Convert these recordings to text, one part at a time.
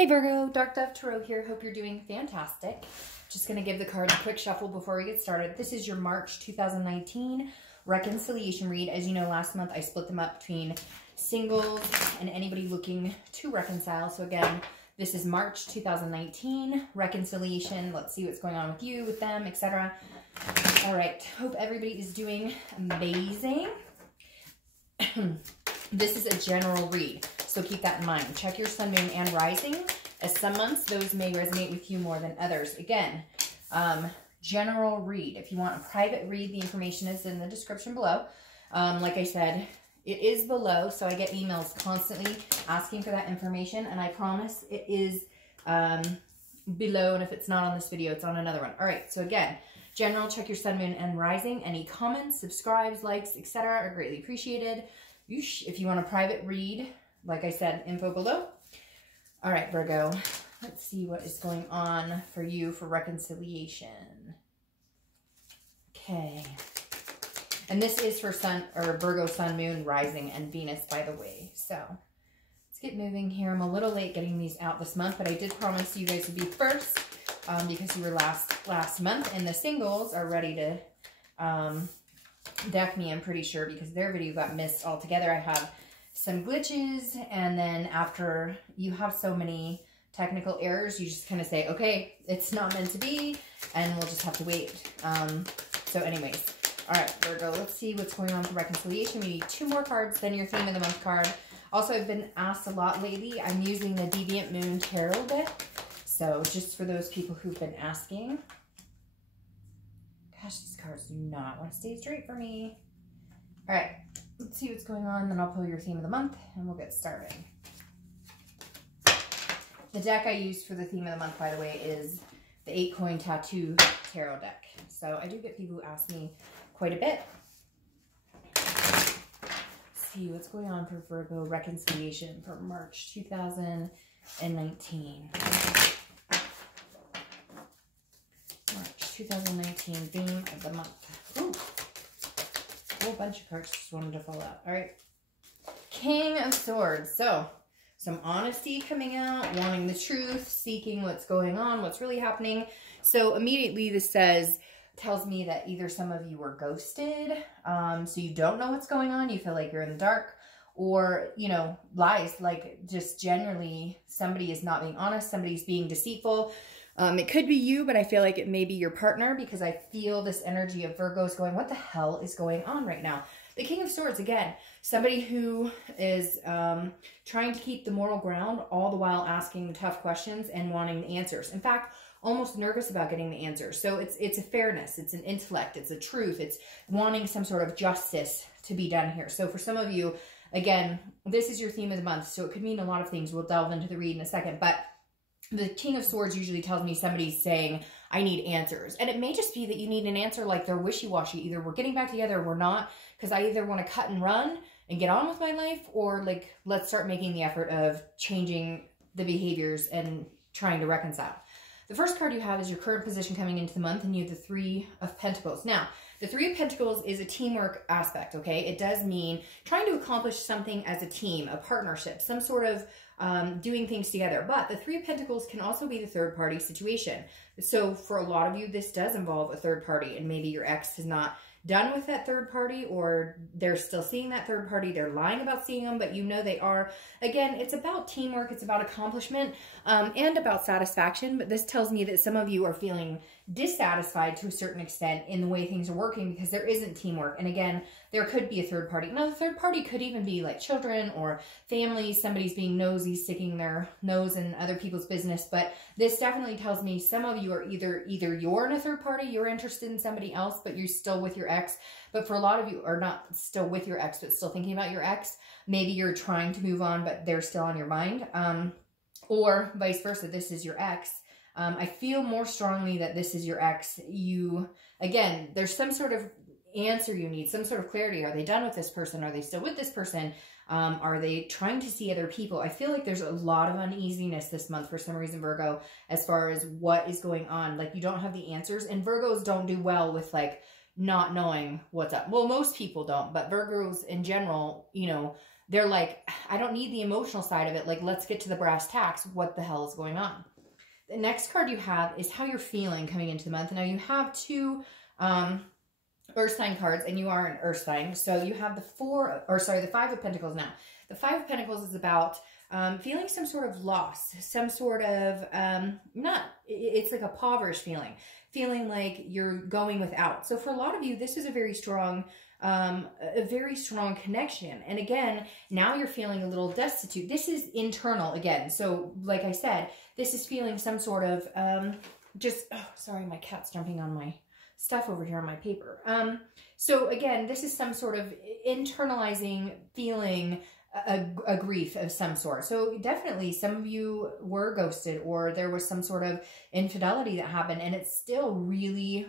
Hey Virgo, Dark Dove Tarot here. Hope you're doing fantastic. Just going to give the cards a quick shuffle before we get started. This is your March 2019 reconciliation read. As you know, last month I split them up between singles and anybody looking to reconcile. So again, this is March 2019 reconciliation. Let's see what's going on with you, with them, etc. All right. Hope everybody is doing amazing. This is a general read, so keep that in mind. Check your sun, moon, and rising, as some months those may resonate with you more than others. Again, general read. If you want a private read, the information is in the description below. Like I said, it is below, so I get emails constantly asking for that information, and I promise it is below, and if it's not on this video, it's on another one. All right, so again, general, check your sun, moon, and rising. Any comments, subscribes, likes, etc. are greatly appreciated. If you want a private read, like I said, info below. All right, Virgo, let's see what is going on for you for reconciliation. Okay. And this is for Sun or Virgo, Sun, Moon, Rising, and Venus, by the way. So let's get moving here. I'm a little late getting these out this month, but I did promise you guys would be first because you were last month, and the singles are ready to deck me, I'm pretty sure, because their video got missed altogether. I have some glitches, and then after you have so many technical errors, you just kind of say, okay, it's not meant to be, and we'll just have to wait. So anyways, all right, Virgo, let's see what's going on for reconciliation. We need 2 more cards, then your theme of the month card. Also, I've been asked a lot lately. I'm using the Deviant Moon Tarot deck, so just for those people who've been asking. Gosh, these cards do not want to stay straight for me. All right, let's see what's going on. Then I'll pull your theme of the month, and we'll get started. The deck I used for the theme of the month, by the way, is the 8-coin tattoo tarot deck. So I do get people who ask me quite a bit. Let's see what's going on for Virgo reconciliation for March 2019. 2019 theme of the month. Ooh, a whole bunch of cards just wanted to fall out. All right. King of Swords. So, some honesty coming out, wanting the truth, seeking what's going on, what's really happening. So, immediately this tells me that either some of you were ghosted, so you don't know what's going on, you feel like you're in the dark, or, you know, lies, like just generally somebody is not being honest, somebody's being deceitful. It could be you, but I feel like it may be your partner, because I feel this energy of Virgos going, what the hell is going on right now? The King of Swords, again, somebody who is trying to keep the moral ground, all the while asking the tough questions and wanting the answers. In fact, almost nervous about getting the answers. So it's a fairness, it's an intellect, it's a truth, it's wanting some sort of justice to be done here. So for some of you, again, this is your theme of the month, so it could mean a lot of things. We'll delve into the read in a second, but the King of Swords usually tells me somebody's saying, I need answers. And it may just be that you need an answer like they're wishy-washy. Either we're getting back together or we're not, because I either want to cut and run and get on with my life, or like, let's start making the effort of changing the behaviors and trying to reconcile. The first card you have is your current position coming into the month, and you have the 3 of Pentacles. Now, the 3 of Pentacles is a teamwork aspect, okay? It does mean trying to accomplish something as a team, a partnership, some sort of doing things together. But the 3 of Pentacles can also be the third party situation. So for a lot of you, this does involve a third party, and maybe your ex has not done with that third party, or they're still seeing that third party. They're lying about seeing them, but you know they are. Again, it's about teamwork. It's about accomplishment and about satisfaction. But this tells me that some of you are feeling dissatisfied to a certain extent in the way things are working because there isn't teamwork. And again, there could be a third party. Now, the third party could even be like children or families. Somebody's being nosy, sticking their nose in other people's business. But this definitely tells me some of you are either you're in a third party, you're interested in somebody else, but you're still with your ex. But for a lot of you are not still with your ex, but still thinking about your ex. Maybe you're trying to move on, but they're still on your mind. Or vice versa, this is your ex. I feel more strongly that this is your ex. Again, there's some sort of answer you need, some sort of clarity. Are they done with this person? Are they still with this person? Are they trying to see other people? I feel like there's a lot of uneasiness this month for some reason, Virgo, as far as what is going on. Like, you don't have the answers, and Virgos don't do well with like not knowing what's up. Well, most people don't, but Virgos in general, you know, they're like, I don't need the emotional side of it. Like, let's get to the brass tacks. What the hell is going on? The next card you have is how you're feeling coming into the month. Now you have two Earth sign cards, and you are an Earth sign. So you have the Five of Pentacles now. The Five of Pentacles is about feeling some sort of loss, some sort of, it's like a impoverished feeling like you're going without. So for a lot of you, this is a very strong connection. And again, now you're feeling a little destitute. This is internal again. So like I said, this is feeling some sort of, sorry, my cat's jumping on my stuff over here on my paper. So again, this is some sort of internalizing feeling, a grief of some sort. So definitely some of you were ghosted, or there was some sort of infidelity that happened, and it's still really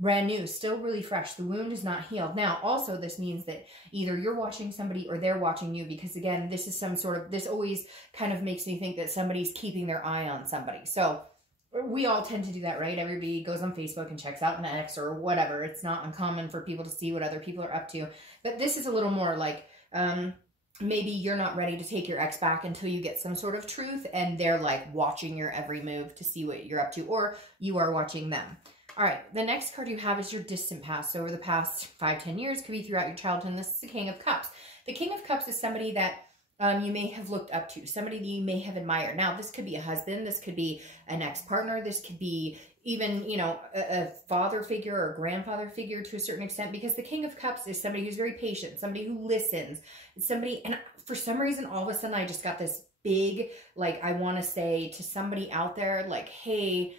brand new, still really fresh. The wound is not healed. Now, also this means that either you're watching somebody or they're watching you, because again, this is some sort of, this always kind of makes me think that somebody's keeping their eye on somebody. So we all tend to do that, right? Everybody goes on Facebook and checks out an ex or whatever. It's not uncommon for people to see what other people are up to. But this is a little more like, maybe you're not ready to take your ex back until you get some sort of truth, and they're like watching your every move to see what you're up to, or you are watching them. All right, the next card you have is your distant past. So over the past 5-10 years, could be throughout your childhood. This is the King of Cups. The King of Cups is somebody that you may have looked up to, somebody that you may have admired. Now, this could be a husband, this could be an ex-partner, this could be even, you know, a father figure or a grandfather figure to a certain extent, because the King of Cups is somebody who's very patient, somebody who listens, somebody, and for some reason, all of a sudden, I just got this big, like, I want to say to somebody out there, like, hey,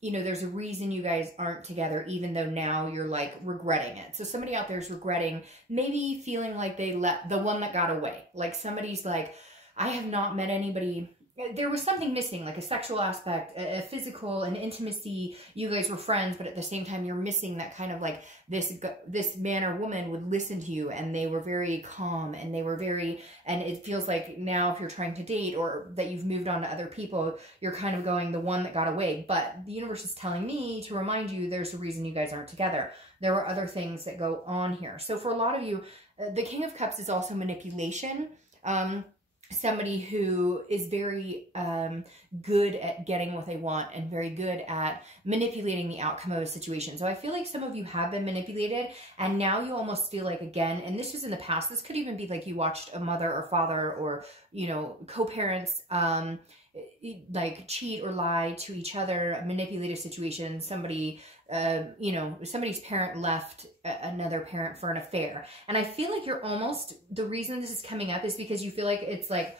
you know, there's a reason you guys aren't together, even though now you're like regretting it. So somebody out there is regretting, maybe feeling like they let the one that got away. Like somebody's like, I have not met anybody. There was something missing, like a sexual aspect, a physical, an intimacy. You guys were friends, but at the same time, you're missing that kind of like this man or woman would listen to you, and they were very calm, and they were very, and it feels like now if you're trying to date or that you've moved on to other people, you're kind of going the one that got away. But the universe is telling me to remind you there's a reason you guys aren't together. There were other things that go on here. So for a lot of you, the King of Cups is also manipulation. Somebody who is very good at getting what they want and very good at manipulating the outcome of a situation. So I feel like some of you have been manipulated, and now you almost feel like, again, and this was in the past, this could even be like you watched a mother or father or, you know, co-parents like cheat or lie to each other, manipulate a situation, somebody, you know, somebody's parent left another parent for an affair. And I feel like you're almost, the reason this is coming up is because you feel like it's like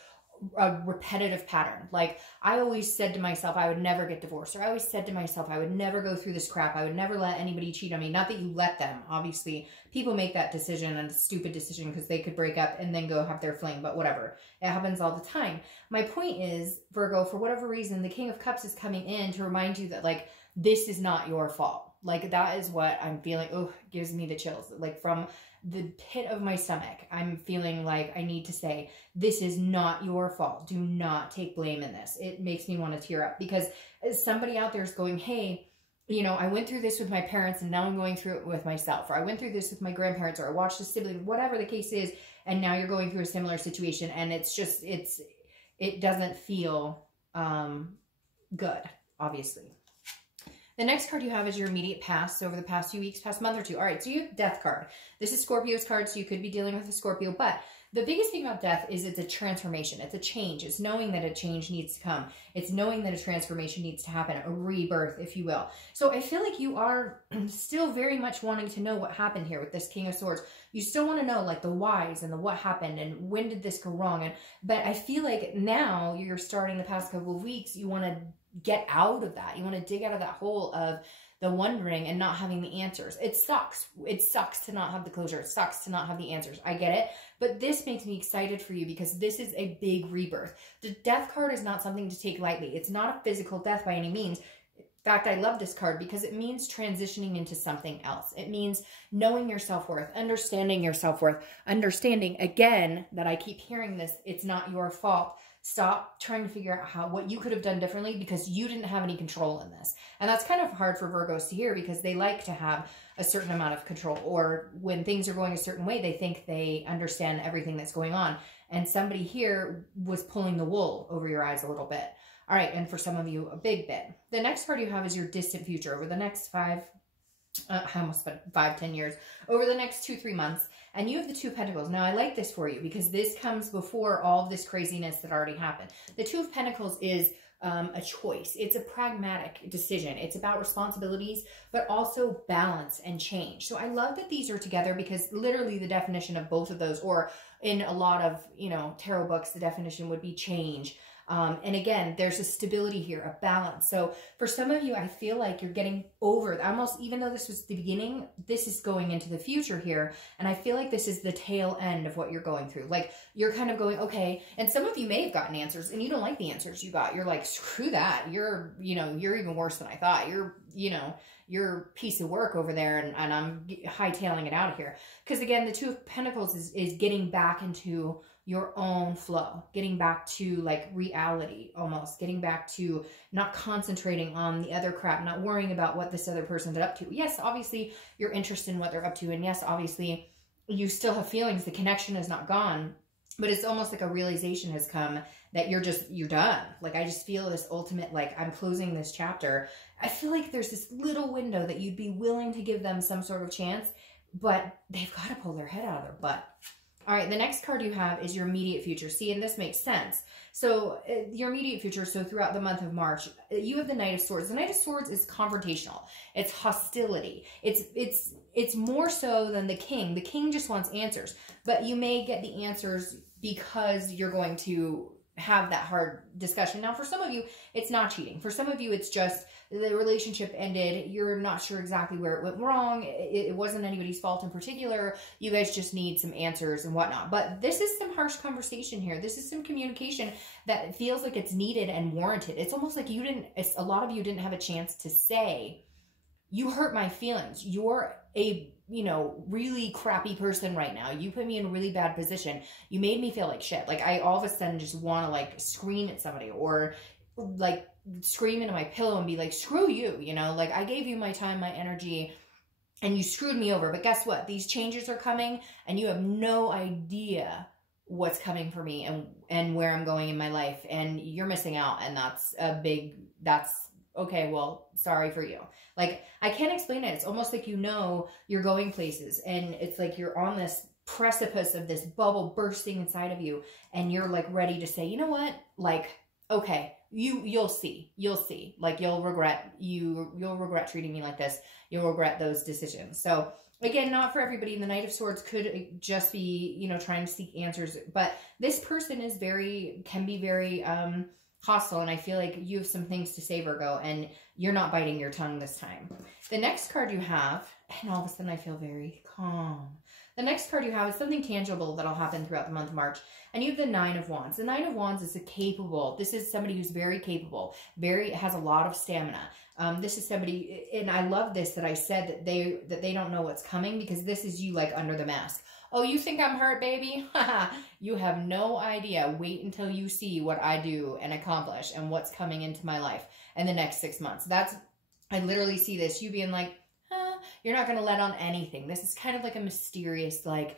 a repetitive pattern. Like I always said to myself, I would never get divorced, or I always said to myself, I would never go through this crap. I would never let anybody cheat on me. Not that you let them, obviously people make that decision, and a stupid decision, because they could break up and then go have their fling, but whatever. It happens all the time. My point is, Virgo, for whatever reason, the King of Cups is coming in to remind you that like, this is not your fault. Like that is what I'm feeling. Oh, gives me the chills. Like from the pit of my stomach, I'm feeling like I need to say, this is not your fault. Do not take blame in this. It makes me want to tear up, because somebody out there is going, hey, you know, I went through this with my parents and now I'm going through it with myself, or I went through this with my grandparents, or I watched a sibling, whatever the case is. And now you're going through a similar situation, and it's just, it doesn't feel good, obviously. The next card you have is your immediate past. So over the past few weeks, past month or two. All right, so you have Death card. This is Scorpio's card, so you could be dealing with a Scorpio. But the biggest thing about death is it's a transformation. It's a change. It's knowing that a change needs to come. It's knowing that a transformation needs to happen, a rebirth, if you will. So I feel like you are still very much wanting to know what happened here with this King of Swords. You still want to know like the whys and the what happened and when did this go wrong. But I feel like now you're starting the past couple of weeks, you want to get out of that. You want to dig out of that hole of the wondering and not having the answers. It sucks. It sucks to not have the closure. It sucks to not have the answers. I get it. But this makes me excited for you, because this is a big rebirth. The Death card is not something to take lightly. It's not a physical death by any means. fact, I love this card because it means transitioning into something else. It means knowing your self-worth, understanding your self-worth, understanding, again, that I keep hearing this, it's not your fault. Stop trying to figure out what you could have done differently because you didn't have any control in this. And that's kind of hard for Virgos to hear because they like to have a certain amount of control, or when things are going a certain way, they think they understand everything that's going on. And somebody here was pulling the wool over your eyes a little bit. All right, and for some of you, a big bit. The next card you have is your distant future. Over the next 5, 10 years, over the next 2-3 months, and you have the Two of Pentacles. Now, I like this for you because this comes before all of this craziness that already happened. The Two of Pentacles is a choice. It's a pragmatic decision. It's about responsibilities, but also balance and change. So I love that these are together because literally the definition of both of those, or in a lot of, tarot books, the definition would be change. And again, there's a stability here, a balance. So for some of you, I feel like you're getting over almost, even though this was the beginning, this is going into the future here. And I feel like this is the tail end of what you're going through. Like you're kind of going, okay. And some of you may have gotten answers and you don't like the answers you got. You're like, screw that. You're even worse than I thought. You're a piece of work over there, and I'm hightailing it out of here. Because again, the Two of Pentacles is getting back into your own flow, getting back to like reality almost, getting back to not concentrating on the other crap, not worrying about what this other person's up to. Yes, obviously you're interested in what they're up to. And yes, obviously you still have feelings. The connection is not gone, but it's almost like a realization has come that you're done. Like, I just feel this ultimate, like, I'm closing this chapter. I feel like there's this little window that you'd be willing to give them some sort of chance, but they've got to pull their head out of their butt. All right, the next card you have is your immediate future. See, and this makes sense. So your immediate future, so throughout the month of March, you have the Knight of Swords. The Knight of Swords is confrontational. It's hostility. It's more so than the King. The King just wants answers, but you may get the answers because you're going to have that hard discussion. Now, for some of you, it's not cheating. For some of you, it's just the relationship ended. You're not sure exactly where it went wrong. It wasn't anybody's fault in particular. You guys just need some answers and whatnot. But this is some harsh conversation here. This is some communication that feels like it's needed and warranted. It's almost like a lot of you didn't have a chance to say, you hurt my feelings. You're a really crappy person right now. You put me in a really bad position. You made me feel like shit. Like, I all of a sudden just want to like scream at somebody, or like scream into my pillow and be like, screw you, like, I gave you my time, my energy, and you screwed me over. But guess what? These changes are coming and you have no idea what's coming for me and where I'm going in my life, and you're missing out. And that's okay, well, sorry for you. Like, I can't explain it. It's almost like you're going places, and it's like you're on this precipice of this bubble bursting inside of you, and you're like ready to say, you know what? Like, okay, you'll see. Like, you'll regret treating me like this. You'll regret those decisions. So again, not for everybody. The Knight of Swords could just be, trying to seek answers, but this person can be very hostile, and I feel like you have some things to say, Virgo, and you're not biting your tongue this time. The next card you have, and all of a sudden I feel very calm. The next card you have is something tangible that'll happen throughout the month of March, and you have the Nine of Wands. The Nine of Wands is this is somebody who's very capable, has a lot of stamina. This is somebody, and I love this, that I said that they don't know what's coming, because this is you like under the mask. Oh, you think I'm hurt, baby? You have no idea. Wait until you see what I do and accomplish and what's coming into my life in the next 6 months. I literally see this, you being like, you're not going to let on anything. This is kind of like a mysterious, like,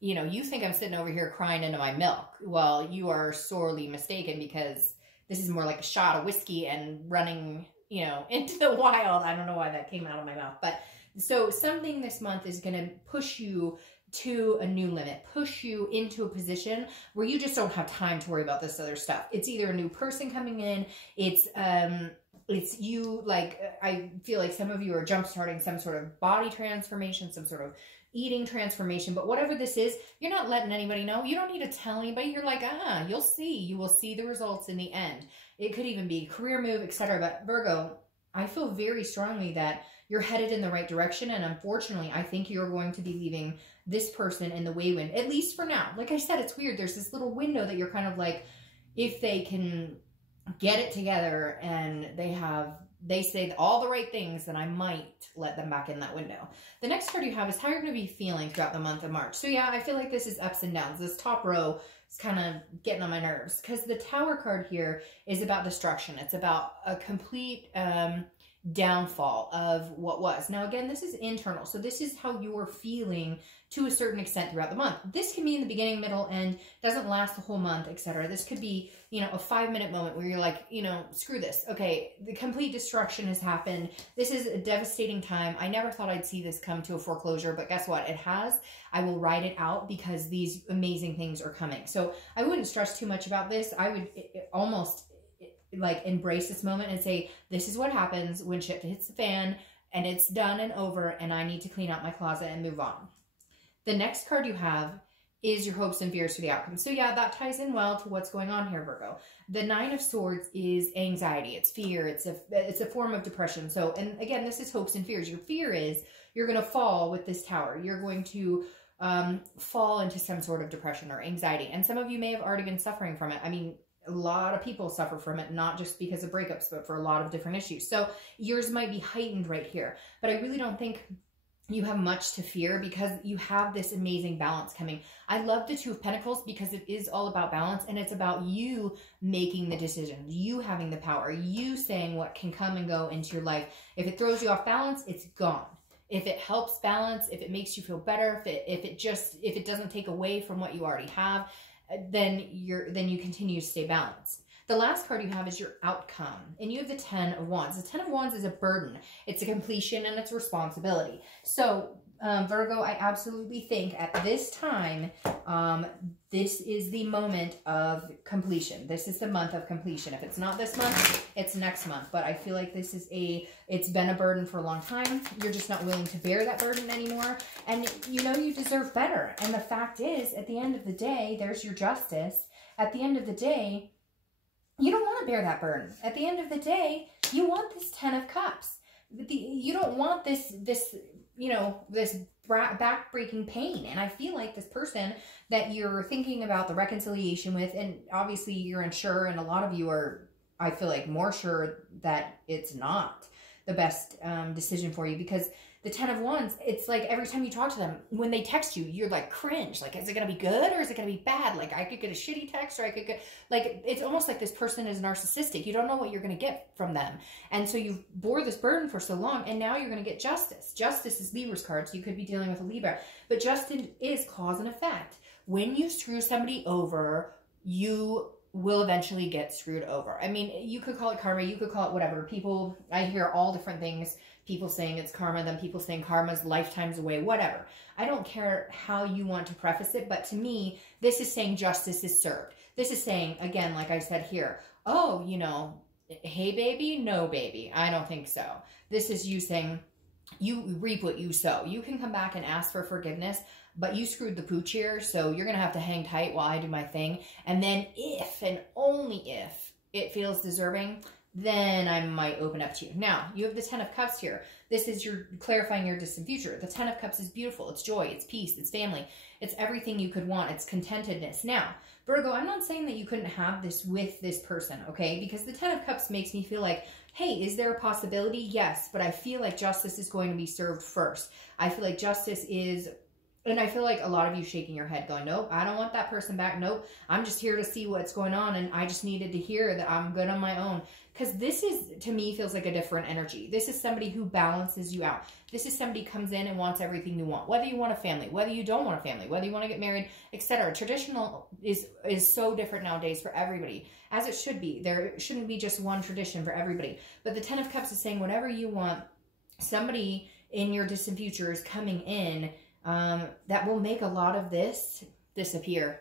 you think I'm sitting over here crying into my milk. Well, you are sorely mistaken, because this is more like a shot of whiskey and running, into the wild. I don't know why that came out of my mouth, but so something this month is going to push you to a new limit, push you into a position where you just don't have time to worry about this other stuff. It's either a new person coming in, it's you, like, I feel like some of you are jumpstarting some sort of body transformation, some sort of eating transformation, but whatever this is, you're not letting anybody know. You don't need to tell anybody. You're like, you'll see. You will see the results in the end. It could even be a career move, etc. But Virgo, I feel very strongly that you're headed in the right direction, and unfortunately, I think you're going to be leaving this person in the wasteland, at least for now. Like I said, it's weird. There's this little window that you're kind of like, if they can get it together and they have they say all the right things, then I might let them back in that window. The next card you have is how you're going to be feeling throughout the month of March. So yeah, I feel like this is ups and downs. This top row is kind of getting on my nerves because the Tower card here is about destruction. It's about a complete downfall of what was. Now, again, this is internal. So this is how you're feeling to a certain extent throughout the month. This can be in the beginning, middle, end, doesn't last the whole month, etc. This could be, you know, a 5-minute moment where you're like, you know, screw this. Okay, the complete destruction has happened. This is a devastating time. I never thought I'd see this come to a foreclosure, but guess what? It has. I will ride it out because these amazing things are coming. So I wouldn't stress too much about this. I would almost like embrace this moment and say, this is what happens when shit hits the fan and it's done and over and I need to clean out my closet and move on. The next card you have is your hopes and fears for the outcome. So yeah, that ties in well to what's going on here, Virgo. The Nine of Swords is anxiety, it's fear, it's a form of depression. So, and again, this is hopes and fears. Your fear is you're going to fall with this Tower. You're going to fall into some sort of depression or anxiety. And some of you may have already been suffering from it. I mean, a lot of people suffer from it, not just because of breakups, but for a lot of different issues. So yours might be heightened right here, but I really don't think you have much to fear because you have this amazing balance coming. I love the Two of Pentacles because it is all about balance and it's about you making the decisions, you having the power, you saying what can come and go into your life. If it throws you off balance, it's gone. If it helps balance, if it makes you feel better, if it doesn't take away from what you already have, then you continue to stay balanced. The last card you have is your outcome, and you have the Ten of Wands. The Ten of Wands is a burden. It's a completion and it's responsibility. So, Virgo, I absolutely think at this time, this is the moment of completion. This is the month of completion. If it's not this month, it's next month. But I feel like this is it's been a burden for a long time. You're just not willing to bear that burden anymore. And you know you deserve better. And the fact is, at the end of the day, there's your Justice. At the end of the day, you don't want to bear that burden. At the end of the day, you want this Ten of Cups. You don't want this back-breaking pain. And I feel like this person that you're thinking about the reconciliation with, and obviously you're unsure, and a lot of you are, I feel like, more sure that it's not the best decision for you, because the Ten of Wands, it's like every time you talk to them, when they text you, you're like cringe. Like, is it going to be good or is it going to be bad? Like, I could get a shitty text or I could get, like, it's almost like this person is narcissistic. You don't know what you're going to get from them. And so you bore this burden for so long, and now you're going to get Justice. Justice is Libra's card, so you could be dealing with a Libra. But Justice is cause and effect. When you screw somebody over, you will eventually get screwed over. I mean, you could call it karma, you could call it whatever. People, I hear all different things. People saying it's karma, then people saying karma's lifetimes away, whatever. I don't care how you want to preface it, but to me, this is saying justice is served. This is saying, again, like I said here, oh, you know, hey baby, no baby, I don't think so. This is you saying, you reap what you sow. You can come back and ask for forgiveness, but you screwed the pooch here, so you're going to have to hang tight while I do my thing. And then if, and only if, it feels deserving, then I might open up to you. Now, you have the Ten of Cups here. This is your clarifying your distant future. The Ten of Cups is beautiful. It's joy. It's peace. It's family. It's everything you could want. It's contentedness. Now, Virgo, I'm not saying that you couldn't have this with this person, okay? Because the Ten of Cups makes me feel like, hey, is there a possibility? Yes, but I feel like justice is going to be served first. I feel like justice is... And I feel like a lot of you shaking your head going, nope, I don't want that person back. Nope, I'm just here to see what's going on. And I just needed to hear that I'm good on my own. Because this is, to me, feels like a different energy. This is somebody who balances you out. This is somebody who comes in and wants everything you want. Whether you want a family, whether you don't want a family, whether you want to get married, etc. Traditional is so different nowadays for everybody, as it should be. There shouldn't be just one tradition for everybody. But the Ten of Cups is saying whatever you want, somebody in your distant future is coming in that will make a lot of this disappear.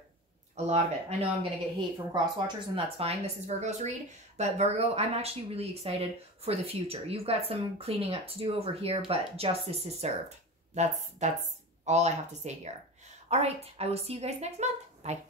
A lot of it. I know I'm going to get hate from cross-watchers, and that's fine. This is Virgo's read. But Virgo, I'm actually really excited for the future. You've got some cleaning up to do over here, but justice is served. That's all I have to say here. All right. I will see you guys next month. Bye.